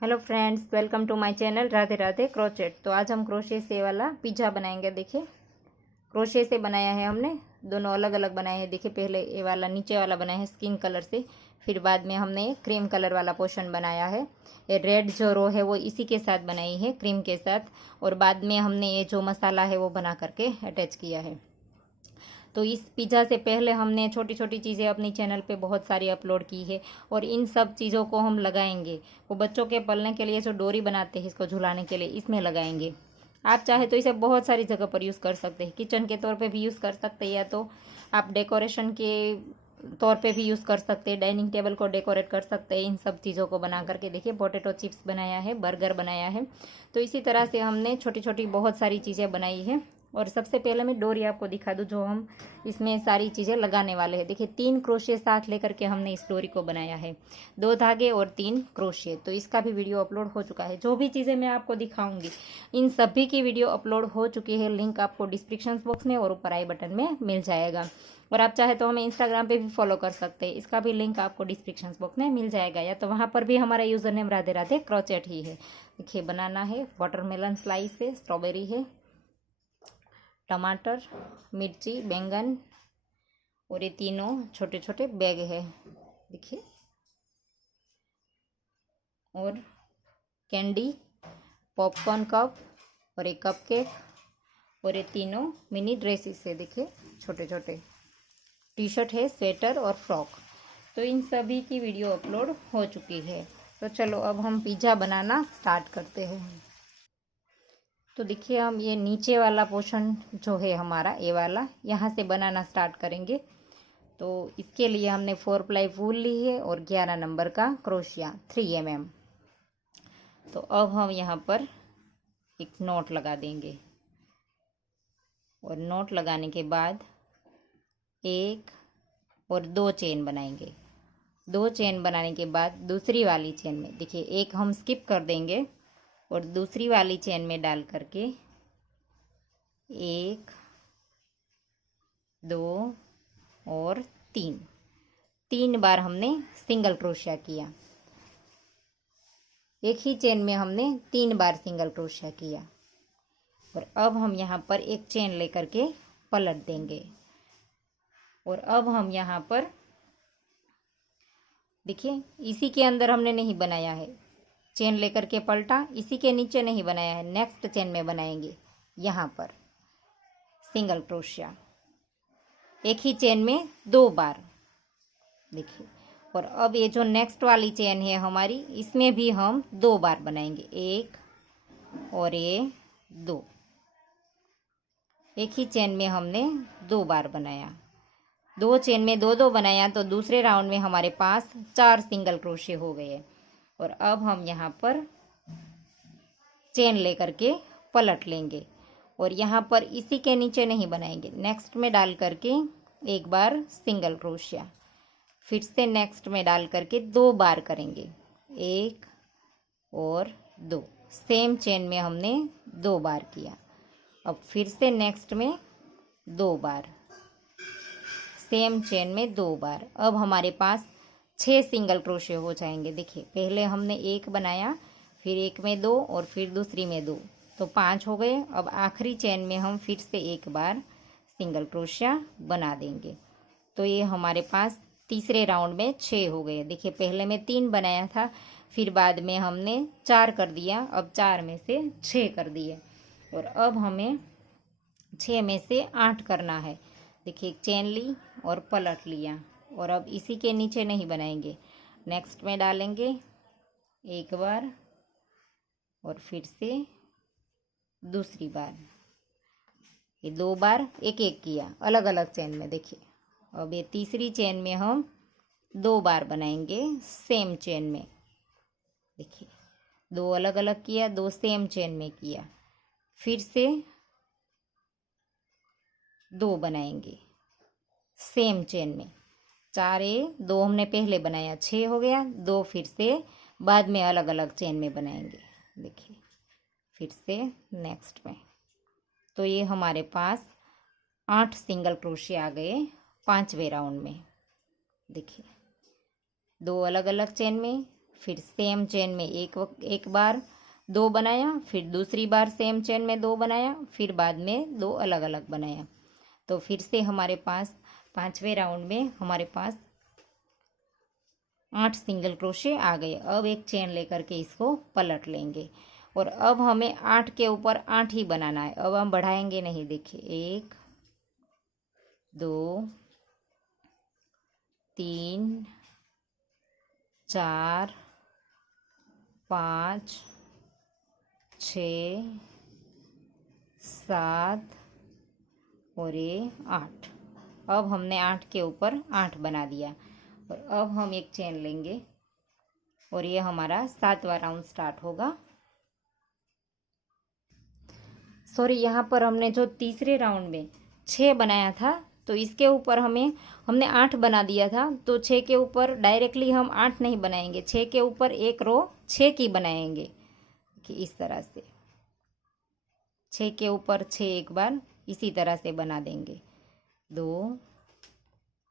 Hello friends, welcome to my channel Radhe Radhe crochet. तो आज हम क्रोशे से वाला पिज्ज़ा बनाएंगे। देखिए, क्रोशे से बनाया है हमने, दोनों अलग अलग बनाए हैं। देखिए, पहले ये वाला नीचे वाला बनाया है स्किन कलर से, फिर बाद में हमने क्रीम कलर वाला पोर्शन बनाया है। ये रेड जो रो है वो इसी के साथ बनाई है, क्रीम के साथ, और बाद में हमने ये जो मसाला है वो बना करके अटैच किया है। तो इस पिज़्ज़ा से पहले हमने छोटी छोटी चीज़ें अपनी चैनल पे बहुत सारी अपलोड की है, और इन सब चीज़ों को हम लगाएंगे। वो बच्चों के पलने के लिए जो डोरी बनाते हैं इसको झुलाने के लिए, इसमें लगाएंगे। आप चाहे तो इसे बहुत सारी जगह पर यूज़ कर सकते हैं, किचन के तौर पे भी यूज़ कर सकते हैं, या तो आप डेकोरेशन के तौर पे भी यूज़ कर सकते हैं, डाइनिंग टेबल को डेकोरेट कर सकते हैं इन सब चीज़ों को बना करके। देखिए, पोटैटो चिप्स बनाया है, बर्गर बनाया है। तो इसी तरह से हमने छोटी छोटी बहुत सारी चीज़ें बनाई है। और सबसे पहले मैं डोरी आपको दिखा दूं जो हम इसमें सारी चीज़ें लगाने वाले हैं। देखिए, 3 क्रोशे साथ लेकर के हमने इस डोरी को बनाया है, 2 धागे और 3 क्रोशे। तो इसका भी वीडियो अपलोड हो चुका है। जो भी चीज़ें मैं आपको दिखाऊंगी इन सभी की वीडियो अपलोड हो चुकी है। लिंक आपको डिस्क्रिप्शन बॉक्स में और ऊपर आई बटन में मिल जाएगा। और आप चाहे तो हमें इंस्टाग्राम पे भी फॉलो कर सकते हैं, इसका भी लिंक आपको डिस्क्रिप्शन बॉक्स में मिल जाएगा, या तो वहाँ पर भी हमारा user name Radhe Radhe crochet ही है। देखिए, बनाना है, वाटरमेलन स्लाइस है, स्ट्रॉबेरी है, टमाटर, मिर्ची, बैंगन, और ये तीनों छोटे छोटे बैग है। देखिए, और कैंडी, पॉपकॉर्न कप, और एक कप केक, और ये तीनों मिनी ड्रेसेस है। देखिए, छोटे छोटे टी शर्ट है, स्वेटर और फ्रॉक। तो इन सभी की वीडियो अपलोड हो चुकी है। तो चलो अब हम पिज़्ज़ा बनाना स्टार्ट करते हैं। तो देखिए, हम ये नीचे वाला पोर्शन जो है हमारा, ये वाला, यहाँ से बनाना स्टार्ट करेंगे। तो इसके लिए हमने 4 प्लाई वूल ली है और 11 नंबर का क्रोशिया 3 mm। तो अब हम यहाँ पर एक नोट लगा देंगे, और नोट लगाने के बाद 1 और 2 चेन बनाएंगे। 2 चेन बनाने के बाद दूसरी वाली चेन में, देखिए, एक हम स्किप कर देंगे और दूसरी वाली चेन में डाल करके 1, 2 और 3 बार हमने सिंगल क्रोशिया किया। एक ही चेन में हमने 3 बार सिंगल क्रोशिया किया। और अब हम यहाँ पर एक चेन लेकर के पलट देंगे। और अब हम यहाँ पर देखिए, इसी के अंदर हमने नहीं बनाया है, चेन लेकर के पलटा, इसी के नीचे नहीं बनाया है, नेक्स्ट चेन में बनाएंगे। यहाँ पर सिंगल क्रोशिया एक ही चेन में 2 बार। देखिए, और अब ये जो नेक्स्ट वाली चेन है हमारी, इसमें भी हम 2 बार बनाएंगे, 1 और ये 2। एक ही चेन में हमने 2 बार बनाया, 2 चेन में 2 बनाया, तो दूसरे राउंड में हमारे पास 4 सिंगल क्रोशे हो गए। और अब हम यहाँ पर चेन लेकर के पलट लेंगे, और यहाँ पर इसी के नीचे नहीं बनाएंगे, नेक्स्ट में डाल करके 1 बार सिंगल क्रोशिया, फिर से नेक्स्ट में डाल करके 2 बार करेंगे, 1 और 2। सेम चेन में हमने 2 बार किया। अब फिर से नेक्स्ट में 2 बार, सेम चेन में 2 बार। अब हमारे पास 6 सिंगल क्रोशे हो जाएंगे। देखिए, पहले हमने 1 बनाया, फिर एक में 2 और फिर दूसरी में 2, तो 5 हो गए। अब आखिरी चेन में हम फिर से 1 बार सिंगल क्रोशिया बना देंगे। तो ये हमारे पास तीसरे राउंड में 6 हो गए। देखिए, पहले में 3 बनाया था, फिर बाद में हमने 4 कर दिया, अब 4 में से 6 कर दिए, और अब हमें 6 में से 8 करना है। देखिए, चेन ली और पलट लिया, और अब इसी के नीचे नहीं बनाएंगे, नेक्स्ट में डालेंगे 1 बार और फिर से दूसरी बार, ये 2 बार एक एक किया अलग अलग चेन में। देखिए, अब ये तीसरी चेन में हम 2 बार बनाएंगे सेम चेन में। देखिए, 2 अलग अलग किया, 2 सेम चेन में किया, फिर से 2 बनाएंगे सेम चेन में। 4 2 हमने पहले बनाया, 6 हो गया, 2 फिर से बाद में अलग अलग चेन में बनाएंगे। देखिए, फिर से नेक्स्ट में। तो ये हमारे पास 8 सिंगल क्रोशे आ गए 5वें राउंड में। देखिए, 2 अलग अलग चेन में, फिर सेम चेन में एक बार 2 बनाया, फिर दूसरी बार सेम चेन में 2 बनाया, फिर बाद में 2 अलग अलग बनाया। तो फिर से हमारे पास 5वें राउंड में हमारे पास 8 सिंगल क्रोशे आ गए। अब एक चेन लेकर के इसको पलट लेंगे और अब हमें 8 के ऊपर 8 ही बनाना है। अब हम बढ़ाएंगे नहीं। देखिए 1 2 3 4 5 6 7 और ये 8। अब हमने 8 के ऊपर 8 बना दिया और अब हम एक चेन लेंगे और ये हमारा 7वां राउंड स्टार्ट होगा। सॉरी, यहाँ पर हमने जो तीसरे राउंड में 6 बनाया था तो इसके ऊपर हमने 8 बना दिया था। तो 6 के ऊपर डायरेक्टली हम 8 नहीं बनाएंगे, 6 के ऊपर एक रो 6 की बनाएंगे कि इस तरह से 6 के ऊपर 6 एक बार इसी तरह से बना देंगे। 2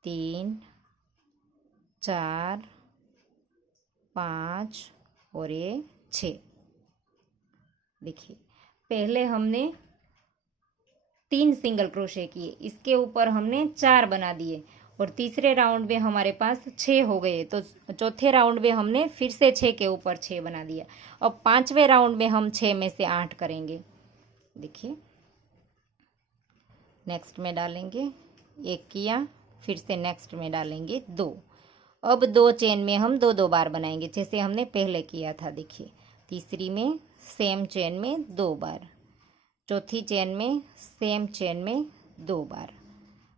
3 4 5 और ये 6। देखिए पहले हमने 3 सिंगल क्रोशे किए, इसके ऊपर हमने 4 बना दिए और तीसरे राउंड में हमारे पास 6 हो गए। तो चौथे राउंड में हमने फिर से 6 के ऊपर 6 बना दिया। अब 5वें राउंड में हम 6 में से 8 करेंगे। देखिए नेक्स्ट में डालेंगे, 1 किया, फिर से नेक्स्ट में डालेंगे 2। अब 2 चेन में हम 2 बार बनाएंगे जैसे हमने पहले किया था। देखिए तीसरी में सेम चेन में 2 बार, चौथी चेन में सेम चेन में 2 बार,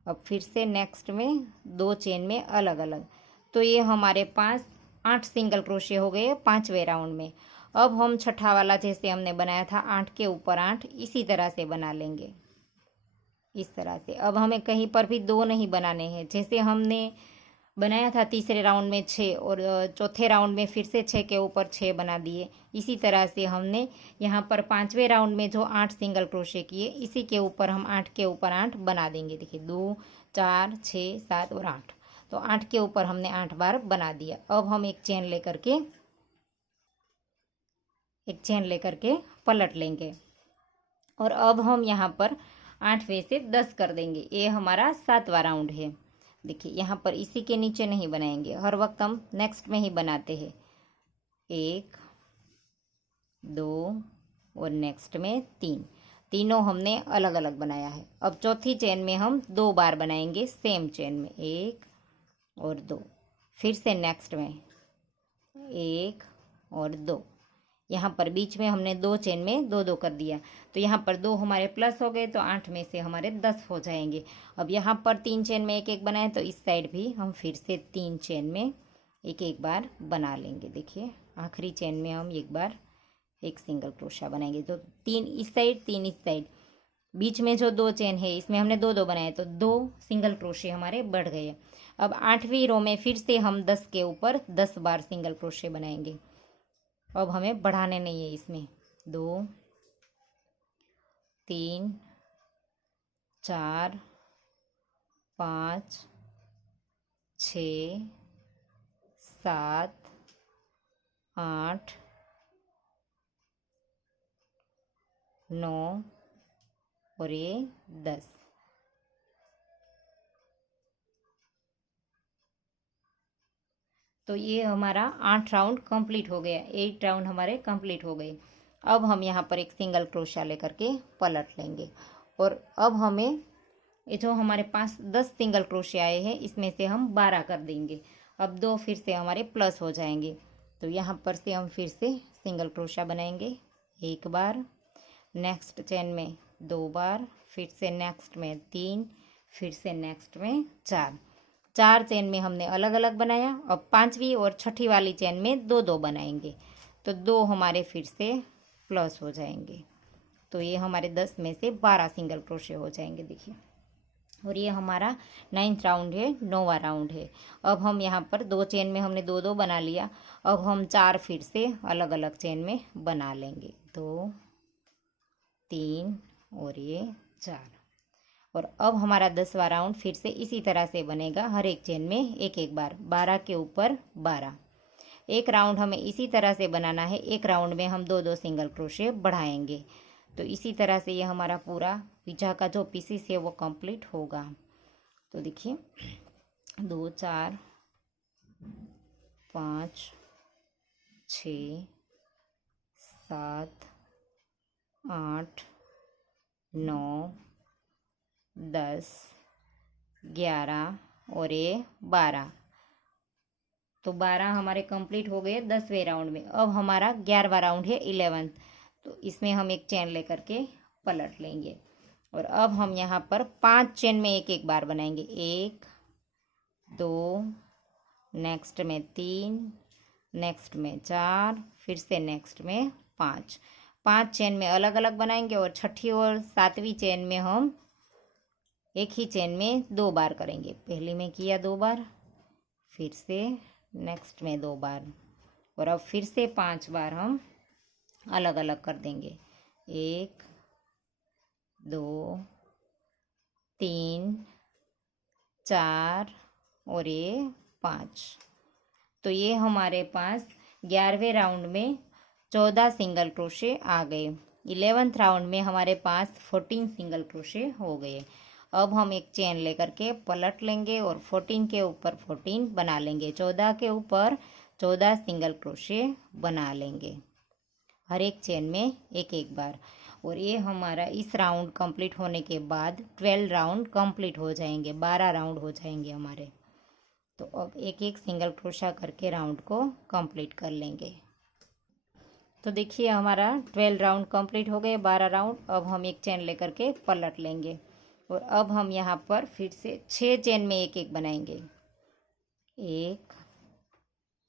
अब फिर से नेक्स्ट में 2 चेन में अलग अलग। तो ये हमारे पास 8 सिंगल क्रोशे हो गए 5वें राउंड में। अब हम छठा वाला जैसे हमने बनाया था 8 के ऊपर 8 इसी तरह से बना लेंगे, इस तरह से। अब हमें कहीं पर भी 2 नहीं बनाने हैं। जैसे हमने बनाया था तीसरे राउंड में 6 और चौथे राउंड में फिर से 6 के ऊपर 6 बना दिए, इसी तरह से हमने यहाँ पर 5वें राउंड में जो 8 सिंगल क्रोशे किए इसी के ऊपर हम 8 के ऊपर 8 बना देंगे। देखिए 2 4 6 7 और 8। तो 8 के ऊपर हमने 8 बार बना दिया। अब हम एक चेन लेकर के पलट लेंगे और अब हम यहाँ पर 8वें से 10 कर देंगे। ये हमारा 7वां राउंड है। देखिए यहाँ पर इसी के नीचे नहीं बनाएंगे, हर वक्त हम नेक्स्ट में ही बनाते हैं। 1 2 और नेक्स्ट में 3, तीनों हमने अलग अलग बनाया है। अब चौथी चेन में हम 2 बार बनाएंगे सेम चेन में, 1 और 2, फिर से नेक्स्ट में 1 और 2। यहाँ पर बीच में हमने 2 चेन में 2 कर दिया, तो यहाँ पर 2 हमारे प्लस हो गए, तो 8 में से हमारे 10 हो जाएंगे। अब यहाँ पर 3 चेन में एक बनाए, तो इस साइड भी हम फिर से 3 चेन में एक बार बना लेंगे। देखिए आखिरी चेन में हम एक बार एक सिंगल क्रोशा बनाएंगे। तो 3 इस साइड 3 इस साइड, बीच में जो 2 चेन है इसमें हमने 2 बनाए, तो 2 सिंगल क्रोशे हमारे बढ़ गए। अब 8वीं रो में फिर से हम 10 के ऊपर 10 बार सिंगल क्रोशे बनाएंगे। अब हमें बढ़ाने नहीं है इसमें। 2 3 4 5 6 7 8 9 और ये 10। तो ये हमारा 8 राउंड कंप्लीट हो गया, 8 राउंड हमारे कंप्लीट हो गए। अब हम यहाँ पर एक सिंगल क्रोशा लेकर के पलट लेंगे और अब हमें ये जो हमारे पास 10 सिंगल क्रोशे आए हैं इसमें से हम 12 कर देंगे। अब 2 फिर से हमारे प्लस हो जाएंगे, तो यहाँ पर से हम फिर से सिंगल क्रोशा बनाएंगे, 1 बार, नेक्स्ट चेन में 2 बार, फिर से नेक्स्ट में 3, फिर से नेक्स्ट में 4 चेन में हमने अलग अलग बनाया। अब 5वीं और छठी वाली चेन में 2 बनाएंगे, तो 2 हमारे फिर से प्लस हो जाएंगे, तो ये हमारे 10 में से 12 सिंगल क्रोशे हो जाएंगे। देखिए, और ये हमारा 9th राउंड है, 9वां राउंड है। अब हम यहाँ पर 2 चेन में हमने 2 बना लिया, अब हम 4 फिर से अलग अलग चेन में बना लेंगे, 2 3 और ये 4। और अब हमारा 10वां राउंड फिर से इसी तरह से बनेगा, हर एक चेन में एक बार, 12 के ऊपर 12, एक राउंड हमें इसी तरह से बनाना है, एक राउंड में हम 2 2 सिंगल क्रोशे बढ़ाएंगे। तो इसी तरह से ये हमारा पूरा पिज्ज़ा का जो पीसीस है वो कंप्लीट होगा। तो देखिए 2 4 5 6 7 8 9 10 11 और ये 12। तो 12 हमारे कंप्लीट हो गए 10वें राउंड में। अब हमारा 11वां राउंड है 11th। तो इसमें हम एक चेन लेकर के पलट लेंगे और अब हम यहाँ पर 5 चेन में एक एक बार बनाएंगे। 1 2, नेक्स्ट में 3, नेक्स्ट में 4, फिर से नेक्स्ट में 5। 5 चेन में अलग अलग बनाएंगे और छठी और 7वीं चेन में हम एक ही चेन में 2 बार करेंगे। पहली में किया 2 बार, फिर से नेक्स्ट में 2 बार और अब फिर से 5 बार हम अलग अलग कर देंगे। 1 2 3 4 और ये 5। तो ये हमारे पास 11वें राउंड में 14 सिंगल क्रोशे आ गए। 11th राउंड में हमारे पास 14 सिंगल क्रोशे हो गए। अब हम एक चेन लेकर के पलट लेंगे और 14 के ऊपर 14 बना लेंगे। 14 के ऊपर 14 सिंगल क्रोशे बना लेंगे हर एक चेन में एक एक बार। और ये हमारा इस राउंड कंप्लीट होने के बाद 12 राउंड कंप्लीट हो जाएंगे, 12 राउंड हो जाएंगे हमारे। तो अब एक एक सिंगल क्रोशा करके राउंड को कंप्लीट कर लेंगे। तो देखिए हमारा 12 राउंड कंप्लीट हो गए, 12 राउंड। अब हम एक चेन लेकर के पलट लेंगे और अब हम यहाँ पर फिर से 6 चेन में एक एक बनाएंगे। 1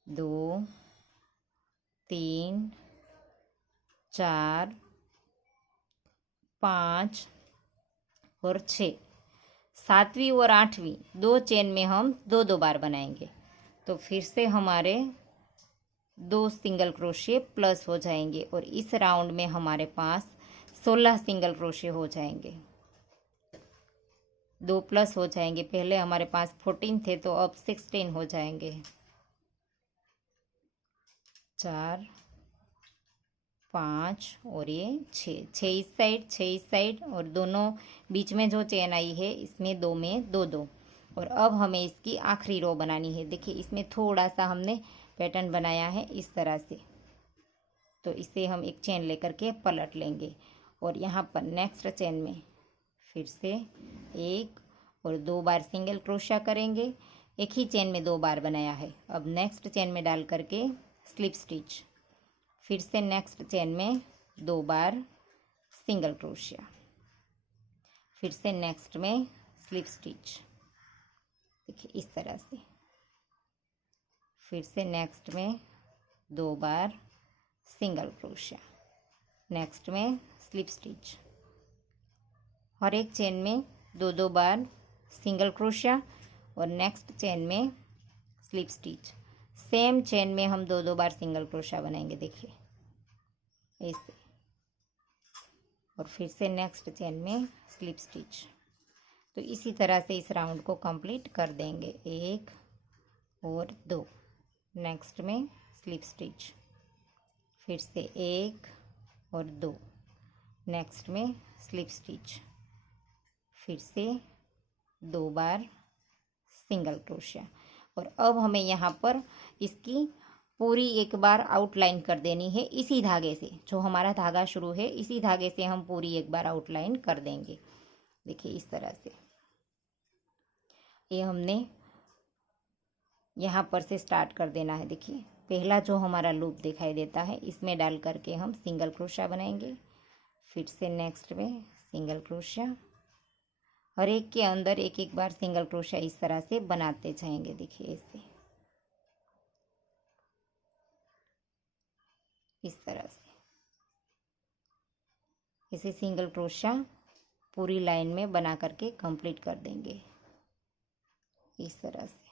2 3 4 5 और 6। 7वीं और 8वीं 2 चेन में हम 2 2 बार बनाएंगे। तो फिर से हमारे 2 सिंगल क्रोशे प्लस हो जाएंगे और इस राउंड में हमारे पास 16 सिंगल क्रोशे हो जाएंगे। 2 प्लस हो जाएंगे, पहले हमारे पास 14 थे तो अब 16 हो जाएंगे। 4 5 और ये 6 इस साइड 6 इस साइड और दोनों बीच में जो चेन आई है इसमें 2 में 2 2। और अब हमें इसकी आखिरी रो बनानी है। देखिए इसमें थोड़ा सा हमने पैटर्न बनाया है इस तरह से। तो इसे हम एक चेन लेकर के पलट लेंगे और यहाँ पर नेक्स्ट चेन में फिर से 1 और 2 बार सिंगल क्रोशा करेंगे। एक ही चेन में 2 बार बनाया है। अब नेक्स्ट चेन में डाल करके स्लिप स्टिच, फिर से नेक्स्ट चेन में 2 बार सिंगल क्रोशिया, फिर से नेक्स्ट में स्लिप स्टिच। देखिए इस तरह से, फिर से नेक्स्ट में 2 बार सिंगल क्रोशिया, नेक्स्ट में स्लिप स्टिच। हर एक चेन में 2 2 बार सिंगल क्रोशिया और नेक्स्ट चेन में स्लिप स्टिच। सेम चेन में हम 2 2 बार सिंगल क्रोशिया बनाएंगे। देखिए ऐसे, और फिर से नेक्स्ट चेन में स्लिप स्टिच। तो इसी तरह से इस राउंड को कंप्लीट कर देंगे। 1 और 2, नेक्स्ट में स्लिप स्टिच, फिर से 1 और 2, नेक्स्ट में स्लिप स्टिच, फिर से 2 बार सिंगल क्रोशिया। और अब हमें यहाँ पर इसकी पूरी एक बार आउटलाइन कर देनी है इसी धागे से। जो हमारा धागा शुरू है इसी धागे से हम पूरी एक बार आउटलाइन कर देंगे। देखिए इस तरह से ये हमने यहाँ पर से स्टार्ट कर देना है। देखिए पहला जो हमारा लूप दिखाई देता है इसमें डाल करके हम सिंगल क्रोशिया बनाएंगे, फिर से नेक्स्ट में सिंगल क्रोशिया, हर एक के अंदर एक एक बार सिंगल क्रोशिया इस तरह से बनाते जाएंगे। देखिए ऐसे, इस तरह से इसे सिंगल क्रोशिया पूरी लाइन में बना करके कंप्लीट कर देंगे इस तरह से।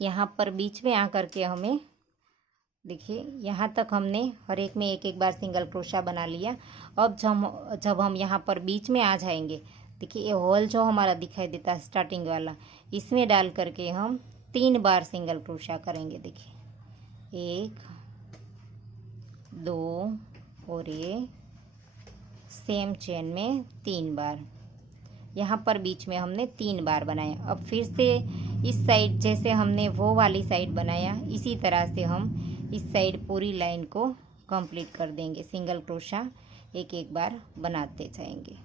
यहाँ पर बीच में आकर के हमें देखिए यहाँ तक हमने हर एक में एक एक बार सिंगल क्रोशिया बना लिया। अब जब हम यहाँ पर बीच में आ जाएंगे देखिए ये होल जो हमारा दिखाई देता है स्टार्टिंग वाला, इसमें डाल करके हम 3 बार सिंगल क्रोशिया करेंगे। देखिए 1 2 और ये सेम चेन में 3 बार, यहाँ पर बीच में हमने 3 बार बनाया। अब फिर से इस साइड जैसे हमने वो वाली साइड बनाया, इसी तरह से हम इस साइड पूरी लाइन को कंप्लीट कर देंगे। सिंगल क्रोशा एक एक बार बनाते जाएंगे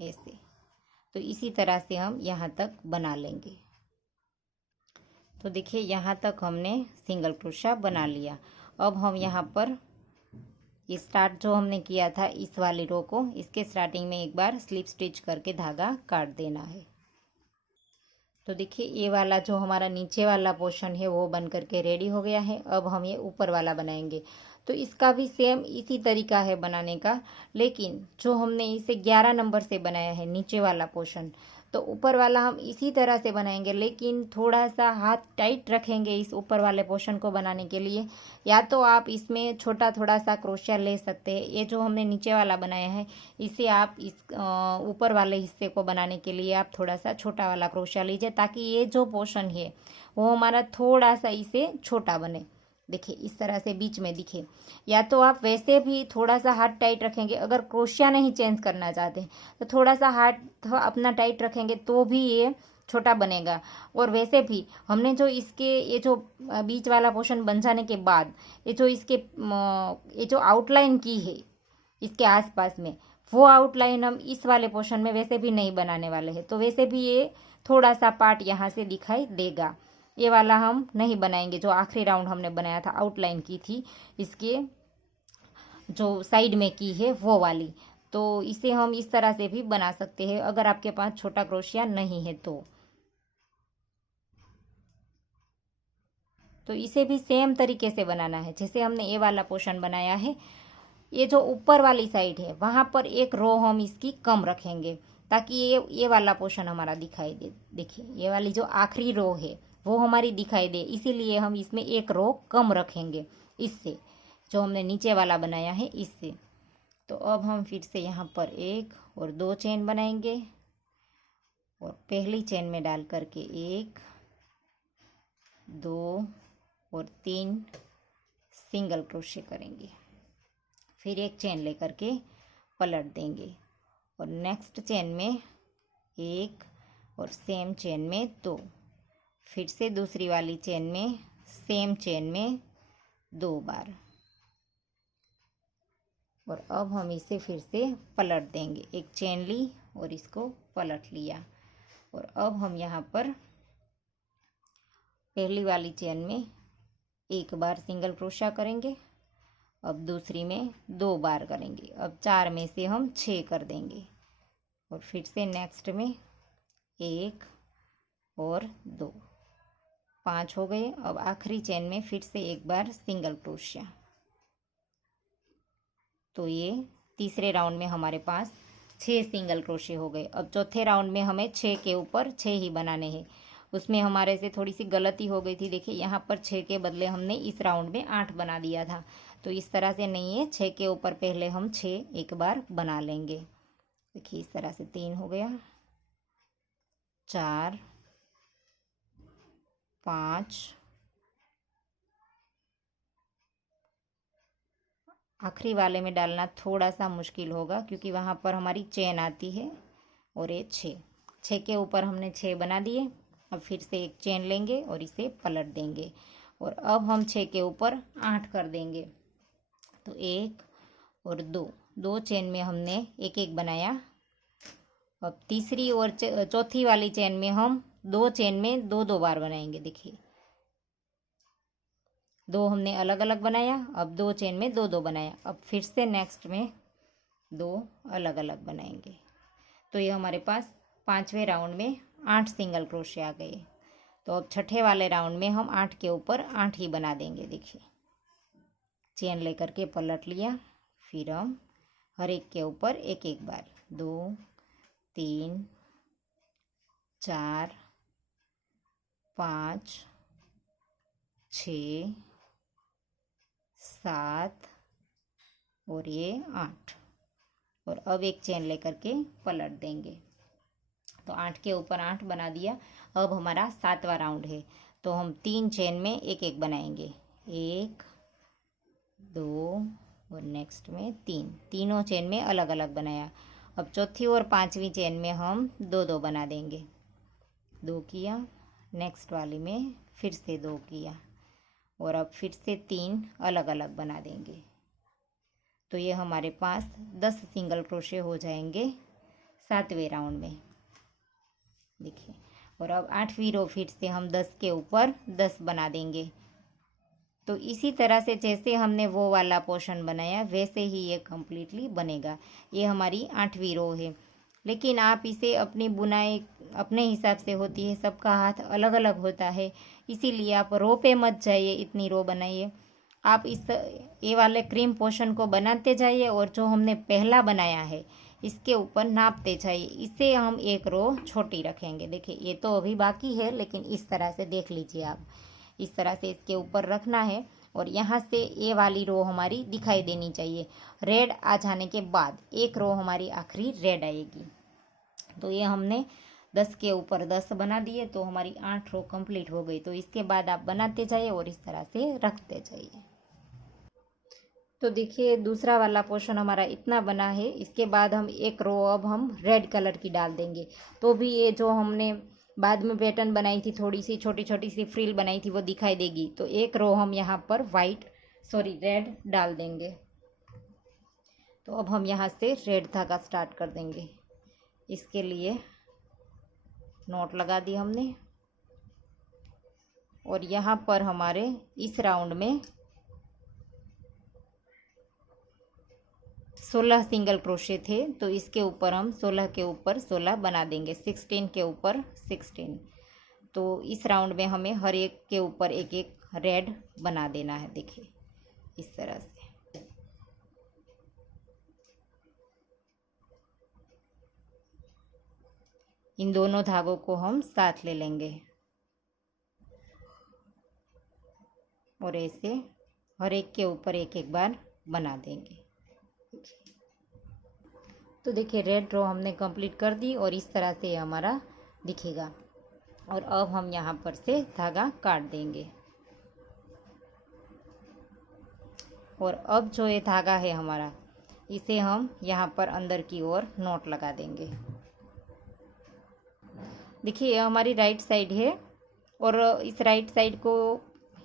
ऐसे। तो इसी तरह से हम यहाँ तक बना लेंगे। तो देखिए यहाँ तक हमने सिंगल क्रोशा बना लिया। अब हम यहाँ पर स्टार्ट जो हमने किया था इस वाली रो को, इसके स्टार्टिंग में एक बार स्लिप स्टिच करके धागा काट देना है। तो देखिए ये वाला जो हमारा नीचे वाला पोर्शन है वो बन करके रेडी हो गया है। अब हम ये ऊपर वाला बनाएंगे। तो इसका भी सेम इसी तरीका है बनाने का, लेकिन जो हमने इसे 11 नंबर से बनाया है नीचे वाला पोर्शन, तो ऊपर वाला हम इसी तरह से बनाएंगे, लेकिन थोड़ा सा हाथ टाइट रखेंगे इस ऊपर वाले पोर्शन को बनाने के लिए। या तो आप इसमें छोटा थोड़ा सा क्रोशिया ले सकते हैं। ये जो हमने नीचे वाला बनाया है इसे आप इस ऊपर वाले हिस्से को बनाने के लिए आप थोड़ा सा छोटा वाला क्रोशिया लीजिए, ताकि ये जो पोर्शन है वो हमारा थोड़ा सा इसे छोटा बने। देखिए इस तरह से बीच में दिखे। या तो आप वैसे भी थोड़ा सा हाथ टाइट रखेंगे, अगर क्रोशिया नहीं चेंज करना चाहते तो थोड़ा सा हाथ अपना टाइट रखेंगे तो भी ये छोटा बनेगा। और वैसे भी हमने जो इसके ये जो बीच वाला पोर्शन बन जाने के बाद ये जो इसके ये जो आउटलाइन की है इसके आसपास में, वो आउटलाइन हम इस वाले पोर्शन में वैसे भी नहीं बनाने वाले हैं। तो वैसे भी ये थोड़ा सा पार्ट यहाँ से दिखाई देगा। ये वाला हम नहीं बनाएंगे। जो आखिरी राउंड हमने बनाया था आउटलाइन की थी इसके जो साइड में की है वो वाली, तो इसे हम इस तरह से भी बना सकते हैं अगर आपके पास छोटा क्रोशिया नहीं है तो इसे भी सेम तरीके से बनाना है जैसे हमने ये वाला पोर्शन बनाया है। ये जो ऊपर वाली साइड है वहाँ पर एक रो हम इसकी कम रखेंगे, ताकि ये वाला पोर्शन हमारा दिखाई दे। देखिए ये वाली जो आखिरी रो है वो हमारी दिखाई दे, इसीलिए हम इसमें एक रो कम रखेंगे इससे, जो हमने नीचे वाला बनाया है इससे। तो अब हम फिर से यहाँ पर 1 और 2 चेन बनाएंगे और पहली चेन में डाल करके 1 2 और 3 सिंगल क्रोशे करेंगे। फिर एक चेन लेकर के पलट देंगे और नेक्स्ट चेन में 1 और सेम चेन में 2, फिर से दूसरी वाली चेन में सेम चेन में 2 बार, और अब हम इसे फिर से पलट देंगे। एक चेन ली और इसको पलट लिया, और अब हम यहाँ पर पहली वाली चेन में 1 बार सिंगल क्रोशा करेंगे, अब दूसरी में 2 बार करेंगे। अब 4 में से हम 6 कर देंगे और फिर से नेक्स्ट में 1 और 2, 5 हो गए। अब आखिरी चेन में फिर से 1 बार सिंगल क्रोशिया। तो ये तीसरे राउंड में हमारे पास 6 सिंगल क्रोशे हो गए। अब चौथे राउंड में हमें 6 के ऊपर 6 ही बनाने हैं। उसमें हमारे से थोड़ी सी गलती हो गई थी। देखिए यहाँ पर 6 के बदले हमने इस राउंड में 8 बना दिया था, तो इस तरह से नहीं है। 6 के ऊपर पहले हम 6 एक बार बना लेंगे। देखिए इस तरह से 3 हो गया, 4 5, आखिरी वाले में डालना थोड़ा सा मुश्किल होगा क्योंकि वहाँ पर हमारी चेन आती है, और ये 6 के ऊपर हमने 6 बना दिए। अब फिर से एक चेन लेंगे और इसे पलट देंगे, और अब हम 6 के ऊपर 8 कर देंगे। तो 1 और 2 चेन में हमने एक एक बनाया। अब तीसरी और चौथी वाली चेन में हम 2 चेन में 2 बार बनाएंगे। देखिए 2 हमने अलग अलग बनाया, अब 2 चेन में 2 बनाया। अब फिर से नेक्स्ट में 2 अलग अलग बनाएंगे। तो ये हमारे पास 5वें राउंड में 8 सिंगल क्रोशे आ गए। तो अब छठे वाले राउंड में हम 8 के ऊपर 8 ही बना देंगे। देखिए चेन लेकर के पलट लिया, फिर हम हर एक के ऊपर एक एक बार 2 3 4 5 6 7 और ये 8। और अब एक चेन लेकर के पलट देंगे। तो 8 के ऊपर 8 बना दिया। अब हमारा 7वां राउंड है, तो हम 3 चेन में एक एक बनाएंगे। 1 2 और नेक्स्ट में 3, तीनों चेन में अलग अलग बनाया। अब चौथी और 5वीं चेन में हम 2 2 बना देंगे। 2 किया, नेक्स्ट वाली में फिर से 2 किया और अब फिर से 3 अलग अलग बना देंगे। तो ये हमारे पास 10 सिंगल क्रोशे हो जाएंगे 7वें राउंड में, देखिए। और अब 8वीं रो फिर से हम 10 के ऊपर 10 बना देंगे। तो इसी तरह से जैसे हमने वो वाला पोर्शन बनाया वैसे ही ये कम्प्लीटली बनेगा। ये हमारी 8वीं रो है, लेकिन आप इसे अपनी बुनाई अपने हिसाब से होती है, सबका हाथ अलग अलग होता है, इसीलिए आप रो पे मत जाइए, इतनी रो बनाइए। आप ये वाले क्रीम पोर्शन को बनाते जाइए और जो हमने पहला बनाया है इसके ऊपर नापते जाइए। इसे हम एक रो छोटी रखेंगे। देखिए ये तो अभी बाकी है, लेकिन इस तरह से देख लीजिए आप, इस तरह से इसके ऊपर रखना है और यहाँ से ये वाली रो हमारी दिखाई देनी चाहिए। रेड आ जाने के बाद एक रो हमारी आखिरी रेड आएगी। तो ये हमने 10 के ऊपर 10 बना दिए, तो हमारी 8 रो कंप्लीट हो गई। तो इसके बाद आप बनाते जाइए और इस तरह से रखते जाइए। तो देखिए दूसरा वाला पोर्शन हमारा इतना बना है। इसके बाद हम एक रो अब हम रेड कलर की डाल देंगे। तो भी ये जो हमने बाद में पैटर्न बनाई थी, थोड़ी सी छोटी छोटी सी फ्रिल बनाई थी, वो दिखाई देगी। तो एक रो हम यहाँ पर रेड डाल देंगे। तो अब हम यहाँ से रेड धागा स्टार्ट कर देंगे। इसके लिए नॉट लगा दी हमने और यहाँ पर हमारे इस राउंड में 16 सिंगल क्रोशे थे, तो इसके ऊपर हम 16 के ऊपर 16 बना देंगे, 16 के ऊपर 16। तो इस राउंड में हमें हर एक के ऊपर एक एक रेड बना देना है। देखिए इस तरह से। इन दोनों धागों को हम साथ ले लेंगे और ऐसे हर एक के ऊपर एक एक बार बना देंगे। तो देखिए रेड रो हमने कंप्लीट कर दी और इस तरह से हमारा दिखेगा। और अब हम यहाँ पर से धागा काट देंगे और अब जो ये धागा है हमारा, इसे हम यहाँ पर अंदर की ओर नॉट लगा देंगे। देखिए हमारी राइट साइड है और इस राइट साइड को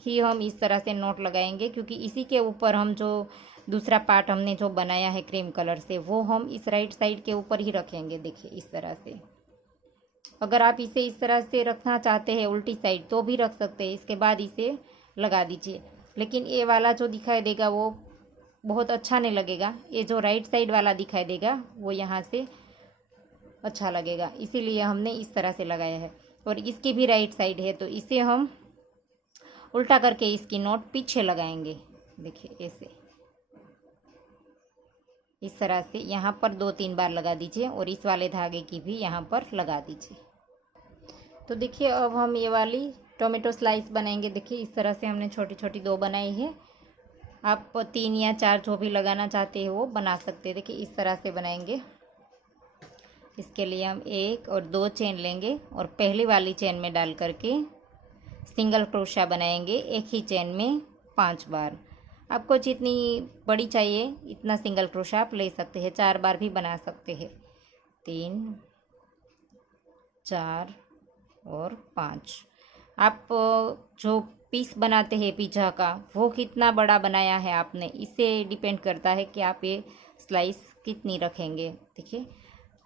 ही हम इस तरह से नॉट लगाएंगे, क्योंकि इसी के ऊपर हम जो दूसरा पार्ट हमने जो बनाया है क्रीम कलर से, वो हम इस राइट साइड के ऊपर ही रखेंगे। देखिए इस तरह से। अगर आप इसे इस तरह से रखना चाहते हैं उल्टी साइड तो भी रख सकते हैं, इसके बाद इसे लगा दीजिए। लेकिन ये वाला जो दिखाई देगा वो बहुत अच्छा नहीं लगेगा। ये जो राइट साइड वाला दिखाई देगा वो यहाँ से अच्छा लगेगा, इसीलिए हमने इस तरह से लगाया है। और इसकी भी राइट साइड है, तो इसे हम उल्टा करके इसकी नॉट पीछे लगाएंगे। देखिए ऐसे, इस तरह से यहाँ पर 2-3 बार लगा दीजिए और इस वाले धागे की भी यहाँ पर लगा दीजिए। तो देखिए अब हम ये वाली टोमेटो स्लाइस बनाएंगे। देखिए इस तरह से हमने छोटी छोटी 2 बनाई है। आप 3 या 4 जो भी लगाना चाहते हैं वो बना सकते हैं। देखिए इस तरह से बनाएंगे। इसके लिए हम 1 और 2 चेन लेंगे और पहली वाली चेन में डाल करके सिंगल क्रोशा बनाएंगे एक ही चेन में 5 बार। आपको जितनी बड़ी चाहिए इतना सिंगल क्रोशा आप ले सकते हैं, 4 बार भी बना सकते हैं। 3 4 और 5। आप जो पीस बनाते हैं पिज़्ज़ा का वो कितना बड़ा बनाया है आपने, इससे डिपेंड करता है कि आप ये स्लाइस कितनी रखेंगे। देखिए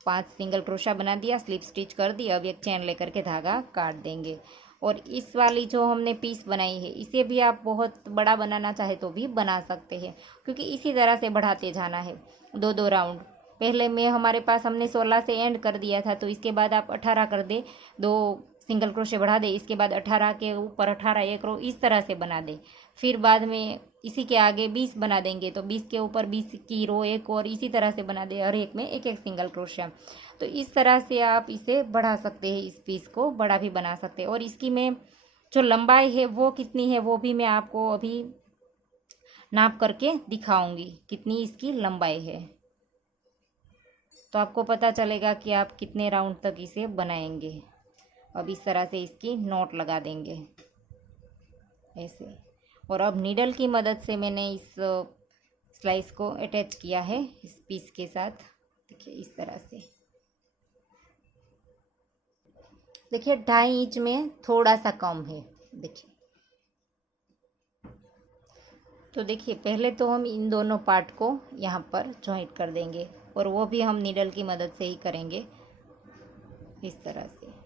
5 सिंगल क्रोशा बना दिया, स्लिप स्टिच कर दी। अब एक चेन लेकर के धागा काट देंगे। और इस वाली जो हमने पीस बनाई है इसे भी आप बहुत बड़ा बनाना चाहे तो भी बना सकते हैं, क्योंकि इसी तरह से बढ़ाते जाना है 2-2 राउंड। पहले में हमारे पास हमने 16 से एंड कर दिया था, तो इसके बाद आप 18 कर दे, 2 सिंगल क्रोशे बढ़ा दे, इसके बाद 18 के ऊपर 18 एक रो इस तरह से बना दे। फिर बाद में इसी के आगे 20 बना देंगे, तो 20 के ऊपर 20 की रो एक और इसी तरह से बना दे, हर एक में एक एक सिंगल क्रोशा। तो इस तरह से आप इसे बढ़ा सकते हैं, इस पीस को बड़ा भी बना सकते हैं। और इसकी में जो लंबाई है वो कितनी है वो भी मैं आपको अभी नाप करके दिखाऊंगी, कितनी इसकी लंबाई है। तो आपको पता चलेगा कि आप कितने राउंड तक इसे बनाएंगे। अब इस तरह से इसकी नॉट लगा देंगे ऐसे। और अब नीडल की मदद से मैंने इस स्लाइस को अटैच किया है इस पीस के साथ। देखिए इस तरह से, देखिए 2.5 इंच में थोड़ा सा कम है। देखिए, तो देखिए पहले तो हम इन दोनों पार्ट को यहाँ पर जॉइंट कर देंगे, और वो भी हम नीडल की मदद से ही करेंगे इस तरह से।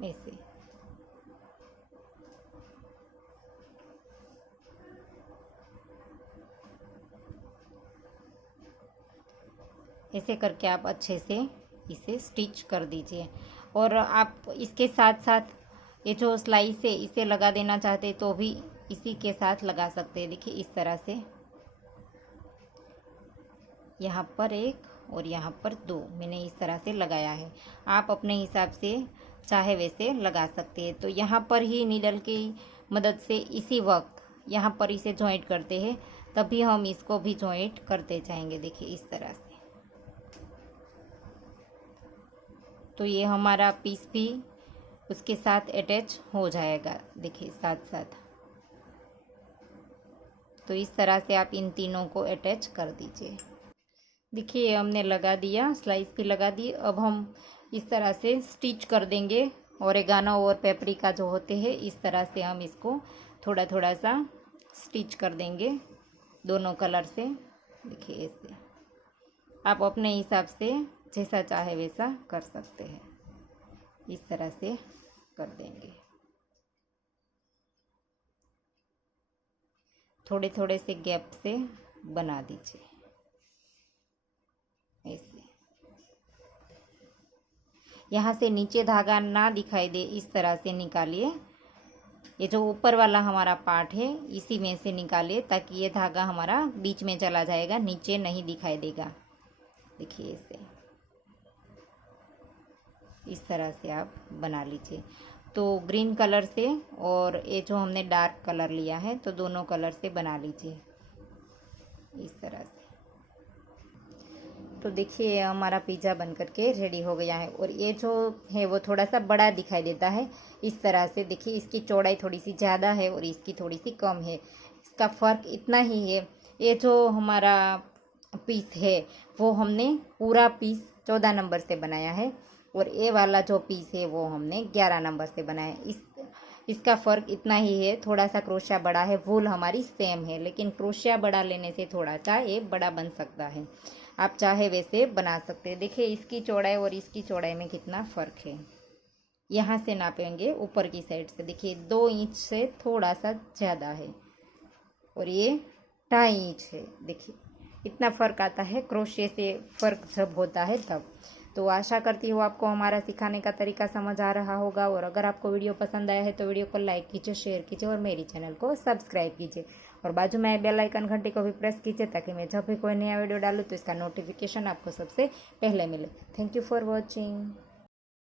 ऐसे ऐसे करके आप अच्छे से इसे स्टिच कर दीजिए। और आप इसके साथ साथ ये जो स्लाइस है इसे लगा देना चाहते तो भी इसी के साथ लगा सकते हैं। देखिए इस तरह से, यहाँ पर 1 और यहाँ पर 2 मैंने इस तरह से लगाया है। आप अपने हिसाब से चाहे वैसे लगा सकते हैं। तो यहाँ पर ही नीडल की मदद से इसी वक्त यहाँ पर इसे जॉइंट करते हैं, तभी हम इसको भी जॉइंट करते जाएंगे। देखिए इस तरह से, तो ये हमारा पीस भी उसके साथ अटैच हो जाएगा। देखिए साथ साथ, तो इस तरह से आप इन तीनों को अटैच कर दीजिए। देखिए हमने लगा दिया, स्लाइस भी लगा दी। अब हम इस तरह से स्टिच कर देंगे। ओरेगानो और पेपरिका जो होते हैं इस तरह से हम इसको थोड़ा थोड़ा सा स्टिच कर देंगे दोनों कलर से। देखिए ऐसे आप अपने हिसाब से जैसा चाहे वैसा कर सकते हैं। इस तरह से कर देंगे, थोड़े थोड़े से गैप से बना दीजिए ऐसे। यहाँ से नीचे धागा ना दिखाई दे इस तरह से निकालिए। ये जो ऊपर वाला हमारा पार्ट है इसी में से निकालिए, ताकि ये धागा हमारा बीच में चला जाएगा, नीचे नहीं दिखाई देगा। देखिए ऐसे, इस तरह से आप बना लीजिए। तो ग्रीन कलर से और ये जो हमने डार्क कलर लिया है तो दोनों कलर से बना लीजिए इस तरह से। तो देखिए हमारा पिज़्ज़ा बन करके रेडी हो गया है। और ये जो है वो थोड़ा सा बड़ा दिखाई देता है इस तरह से। देखिए इसकी चौड़ाई थोड़ी सी ज़्यादा है और इसकी थोड़ी सी कम है, इसका फ़र्क इतना ही है। ये जो हमारा पीस है वो हमने पूरा पीस 14 नंबर से बनाया है, और ये वाला जो पीस है वो हमने 11 नंबर से बनाया है। इसका फ़र्क इतना ही है, थोड़ा सा क्रोशिया बड़ा है। वूल हमारी सेम है, लेकिन क्रोशिया बड़ा लेने से थोड़ा सा ये बड़ा बन सकता है। आप चाहे वैसे बना सकते हैं। देखिए इसकी चौड़ाई और इसकी चौड़ाई में कितना फ़र्क है। यहाँ से नापेंगे ऊपर की साइड से, देखिए 2 इंच से थोड़ा सा ज़्यादा है, और ये 2.5 इंच है। देखिए इतना फ़र्क आता है, क्रोशिया से फ़र्क जब होता है तब। तो आशा करती हूँ आपको हमारा सिखाने का तरीका समझ आ रहा होगा। और अगर आपको वीडियो पसंद आया है तो वीडियो को लाइक कीजिए, शेयर कीजिए और मेरी चैनल को सब्सक्राइब कीजिए। और बाजू में बेल आइकन घंटी को भी प्रेस कीजिए, ताकि मैं जब भी कोई नया वीडियो डालूँ तो इसका नोटिफिकेशन आपको सबसे पहले मिले। Thank you for watching.